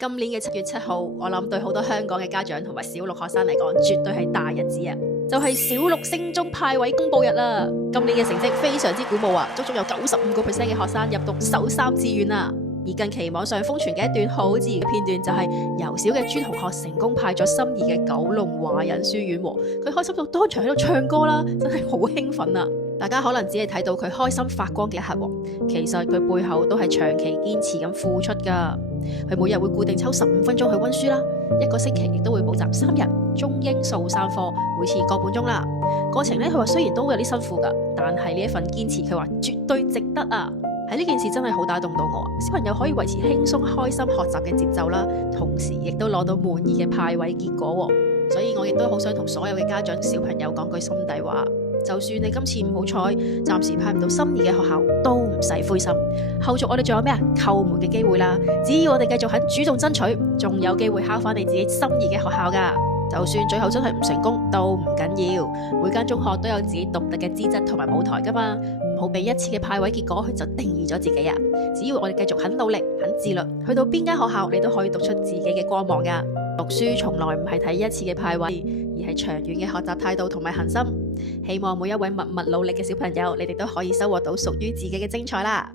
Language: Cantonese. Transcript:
今年嘅7月7號，我諗對好多香港嘅家長同埋小六學生嚟講，絕對係大日子啊！就係小六升中派位公佈日啦。今年嘅成績非常之鼓舞啊，足足有95%嘅學生入讀首3志願啊！而近期網上瘋傳嘅一段好自然嘅片段，就係由小嘅專同學成功派咗心儀嘅九龍華仁書院喎，佢開心到當場喺度唱歌啦，真係好興奮啊！大家可能只係睇到佢開心發光嘅一刻喎，其實佢背後都係長期堅持咁付出㗎。佢每日會固定抽15分鐘去溫書啦，一個星期亦都會補習3日，中英數3科，每次個半鐘啦。過程呢，佢話雖然都有啲辛苦㗎，但係呢一份堅持，佢話絕對值得啊！喺呢件事真係好打動到我，小朋友可以維持輕鬆開心學習嘅節奏啦，同時亦都攞到滿意嘅派位結果喎。所以我亦都好想同所有嘅家長小朋友講句心底話。就算你今次唔好彩，暫時派唔到心儀嘅學校，都唔使灰心。後續我哋仲有咩啊？叩門嘅機會啦！只要我哋繼續肯主動爭取，仲有機會考翻你自己心儀嘅學校噶。就算最後真係唔成功，都唔緊要。每間中學都有自己獨特嘅資質同埋舞台噶嘛，唔好俾一次嘅派位結果就定義咗自己啊！只要我哋繼續肯努力、肯自律，去到邊間學校，你都可以讀出自己嘅光芒噶。讀書從來唔係睇一次嘅派位，而係長遠嘅學習態度同埋恒心。希望每一位默默努力嘅小朋友，你哋都可以收穫到屬於自己嘅精彩啦！